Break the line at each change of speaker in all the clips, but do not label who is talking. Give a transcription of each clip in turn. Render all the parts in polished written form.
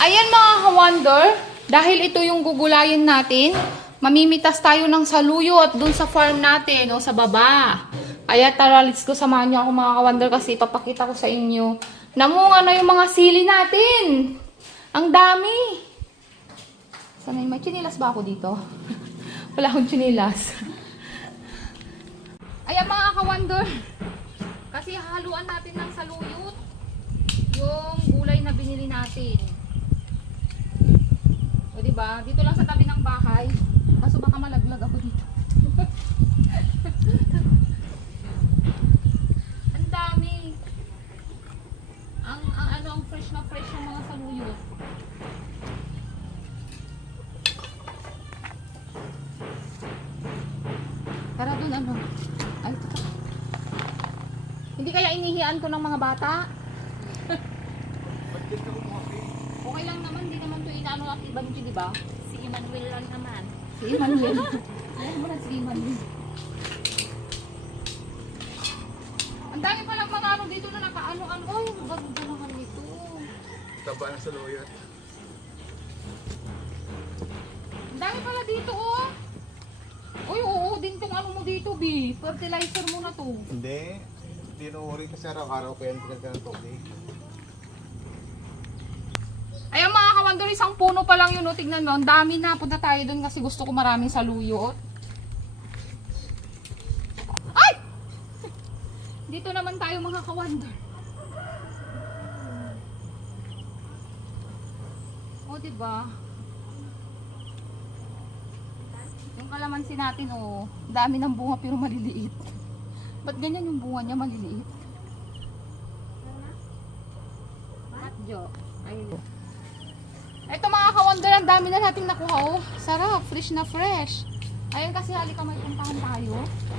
Ayan mga ka-wonder, dahil ito yung gugulayin natin, mamimitas tayo ng saluyot dun sa farm natin o sa baba. Kaya tara, let's go, samahan niyo ako mga ka-wonder kasi ipapakita ko sa inyo. Namunga na yung mga sili natin. Ang dami. Sanay, may chinilas ba ako dito? Wala akong chinilas. Ayan mga ka-wonder, kasi haluan natin ng saluyot yung gulay na binili natin. O diba? Dito lang sa tabi ng bahay. Kaso baka malaglag ako dito. Ang dami. Ang fresh na fresh yung mga saluyot. Tara dun ano. Ay, ito. Hindi kaya inihian ko ng mga bata? Okay lang naman, hindi naman ito inaano at iba nito, di ba?
Si Emmanuel lang naman.
Si Emmanuel. Ayan mo na si Emmanuel. Ang dami palang mga ano dito na nakaano-ano. Ay, ang ganda naman nito.
Taba na sa loyat.
Ang dami pala dito, oh. Uy, oo, din tong ano mo dito, B. Fertilizer mo na to.
Hindi. Tinuuri kasi araw-araw ko yan pinagka ng tubig.
Ayan mga ka-wonder, isang puno pa lang yun, oh. Tignan mo, ang dami na. Punta tayo dun kasi gusto ko maraming saluyot. Ay! Dito naman tayo mga ka-wonder. O, diba? Yung kalamansi natin, oh. Dami ng bunga pero maliliit. Ba't ganyan yung bunga niya maliliit? Matjo. Ayun. Ito mga ka-wonder, ang dami na nating nakuha, oh. Sarap, fresh na fresh. Ayun kasi halika may puntahan tayo.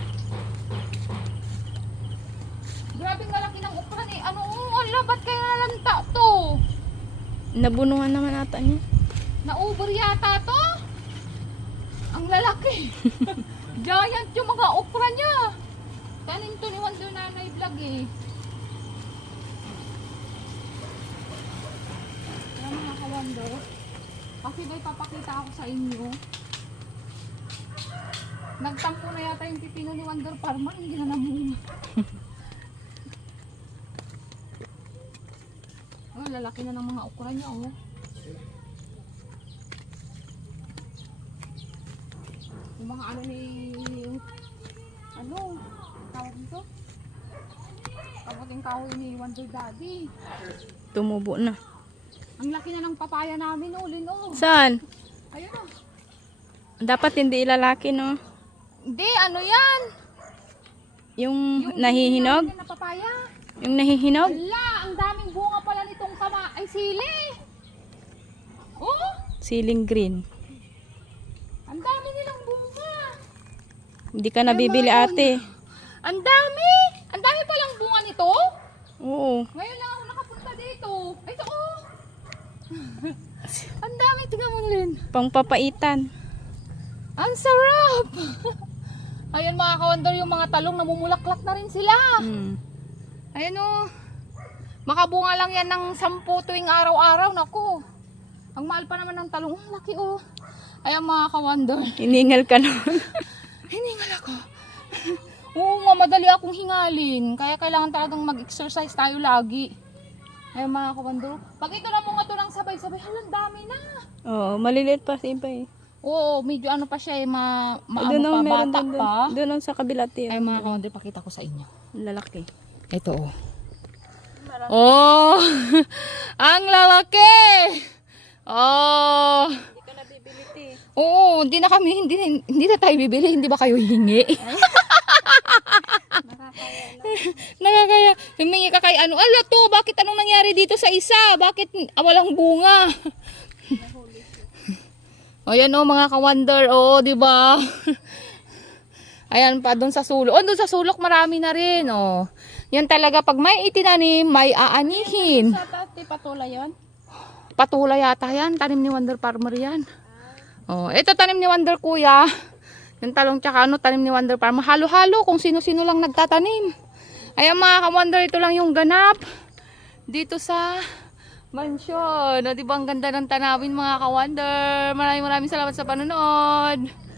Grabe nga laki ng ukran eh. Ano, ala, ba't kaya nalanta to?
Nabunungan naman ata niya.
Na-over yata to? Ang lalaki. Giant yung mga okra niya. Tanim to ni Wonder Nanay Vlog eh. Kaya mga ka-wonder, kasi ba ipapakita ako sa inyo. Nagtampo na yata yung pipino ni Wonder Farmer, hindi na namunga. Oh, lalaki na ng mga okra niya, oh. Yung mga ano ni... Ano? Tawag nito? Kabuting kahoy ni Wonder Daddy.
Tumubo na.
Ang laki na ng papaya namin, oh, Lin, oh.
Saan?
Ayun, oh.
Dapat hindi ilalaki, no?
Hindi, ano yan?
Yung nahihinog?
Na papaya.
Yung nahihinog?
Ala, ang daming bunga pala nitong ay sili. Oh,
Siling green.
ang dami nilang bunga.
Hindi ka nabibili, ate.
Ang dami! Ang dami palang bunga nito.
Oo.
Ngayon lang ako nakapunta dito. Ito, oh. Ang dami, tingnan mo, Lin.
Pangpapaitan.
Ang sarap! Ayan mga ka-wonder, yung mga talong namumulaklak na rin sila.
Mm.
Ayan o. Makabunga lang yan ng 10 tuwing araw-araw. Naku. Ang mahal pa naman ng talong. Ang laki o. Ayan mga ka-wonder.
Hiningal ka naman.
Hiningal ako. Oo nga, madali akong hingalin. Kaya kailangan talagang mag-exercise tayo lagi. Ayan mga ka-wonder. Pag ito na mga ito ng sabay-sabay, halang dami na.
Oo, maliliit pa si iba eh.
Oo, medyo ano pa siya eh, maamo
Doon,
pa,
meron
bata
doon.
pa.
Doon sa kabila, tiyo.
Ay mga ka-wonder, pakita ko sa inyo.
Lalaki.
Ito oh. Oh! Ang lalaki! Oh!
Hindi ka nabibili, ti.
Oo, hindi na tayo bibili, hindi ba kayo hingi? Nakakaya. Humingi ka kay ano, ala to, bakit anong nangyari dito sa isa? Bakit walang bunga? Ayan oh mga ka-wonder, oh, di ba? Ayan pa doon sa sulok. Oh, doon sa sulok marami na rin, oh. Yan talaga pag may itinanim, may aanihin.
Sa taas, ti, patula yun?
Patula yata yan, tanim ni Wonder Farmer yan. Oh, ito tanim ni Wonder Kuya. Yung talong tsaka ano, tanim ni Wonder Farmer. Halo-halo kung sino-sino lang nagtatanim. Ayan mga ka-wonder, ito lang yung ganap dito sa Mansion. O, di ba ang ganda ng tanawin mga ka-wonder? Maraming salamat sa panonood.